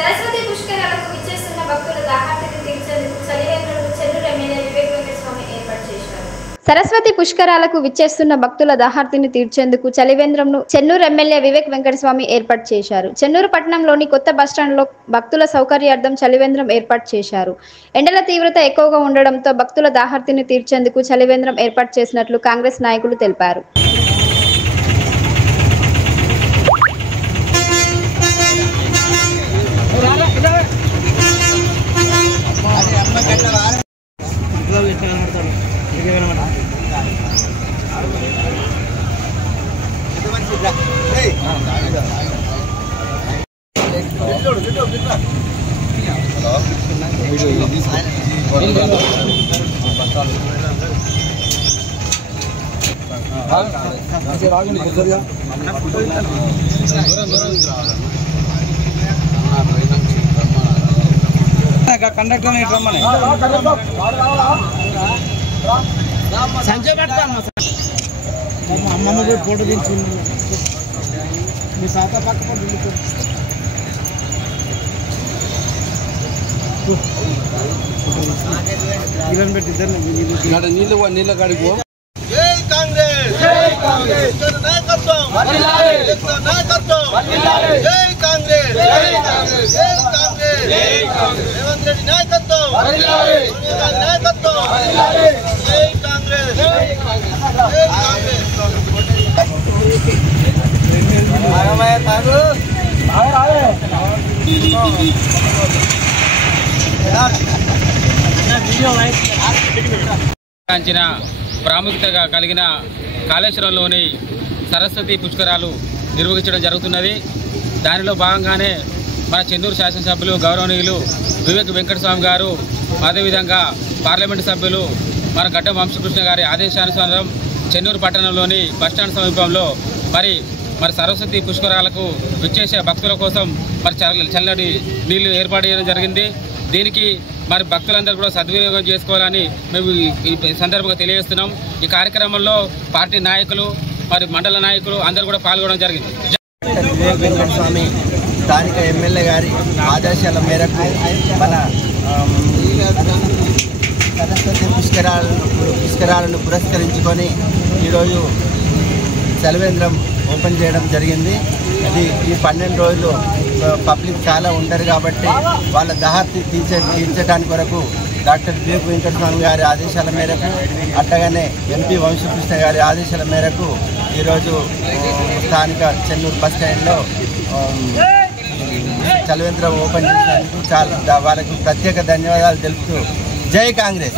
సరస్వతి పుష్కరాలకు విచ్చేస్తున్న భక్తుల దాహార్తిని తీర్చేందుకు చలివేంద్రంలో చెన్నూరు ఎమ్మెల్యే వివేక్ వెంకటస్వామి ఏర్పాటు చేశారు. సరస్వతి పుష్కరాలకు విచ్చేస్తున్న భక్తుల దాహార్తిని తీర్చేందుకు చలివేంద్రంను చెన్నూరు ఎమ్మెల్యే వివేక్ వెంకటస్వామి ఏర్పాటు చేశారు. చెన్నూరు పట్టణంలోని కొత్త బస్టాండ్లో భక్తుల సౌకర్యార్థం చలివేంద్రం ఏర్పాటు చేశారు. ఎండల తీవ్రత ఎక్కువగా ఉండడంతో భక్తుల దాహార్తిని తీర్చేందుకు చలివేంద్రం ఏర్పాటు చేసినట్లు కాంగ్రెస్ నాయకులు తెలిపారు. కండక్టర్ సంజయ్ అమ్మమ్మ కూడా ఫోటో దించి మీ తాత పక్క ఇళ్ళని పెట్టి ఇద్దరు నీళ్ళ కాడికి పో. జై కాంగ్రెస్, జై కాంగ్రెస్ నాయకత్వం, నాయకత్వం, జై కాంగ్రెస్, జై కాంగ్రెస్, జై కాంగ్రెస్, జై కాంగ్రెస్, రేవంత్ రెడ్డి నాయకత్వం, నాయకత్వం, జై కాంగ్రెస్, జై కాంగ్రెస్, జై కాంగ్రెస్. ప్రాముఖ్యత కలిగిన కాళేశ్వరంలోని సరస్వతి పుష్కరాలు నిర్వహించడం జరుగుతున్నది. దానిలో భాగంగానే మన చెన్నూరు శాసనసభ్యులు గౌరవనీయులు వివేక్ వెంకటస్వామి గారు, అదేవిధంగా పార్లమెంటు సభ్యులు మన గడ్డం వంశకృష్ణ గారి ఆదేశానుసారం చెన్నూరు పట్టణంలోని బస్టాండ్ సమీపంలో మరి సరస్వతి పుష్కరాలకు విచ్చేసే భక్తుల కోసం చల్లటి నీళ్లు ఏర్పాటు చేయడం జరిగింది. దీనికి భక్తులందరూ కూడా సద్వినియోగం చేసుకోవాలని మేము ఈ సందర్భంగా తెలియజేస్తున్నాం. ఈ కార్యక్రమంలో పార్టీ నాయకులు మండల నాయకులు అందరూ కూడా పాల్గొనడం జరిగింది. వివేక్ వెంకటస్వామి స్థానిక ఎమ్మెల్యే గారి ఆదేశాల మేరకు మన సరస్వతి పుష్కరాలను పురస్కరించుకొని ఈరోజు చలివేంద్రం ఓపెన్ చేయడం జరిగింది. ఈ 12 రోజులు పబ్లిక్ చాలా ఉంటారు కాబట్టి వాళ్ళ దాహార్తి తీర్చడానికి కొరకు డాక్టర్ వివేక్ వెంకటస్వామి గారి ఆదేశాల మేరకు, అట్టగానే ఎంపీ వంశకృష్ణ గారి ఆదేశాల మేరకు ఈరోజు స్థానిక చెన్నూరు బస్ స్టాండ్లో చలివేంద్రం ఓపెన్ చేసినందుకు వాళ్ళకి ప్రత్యేక ధన్యవాదాలు తెలుపుతూ జై కాంగ్రెస్.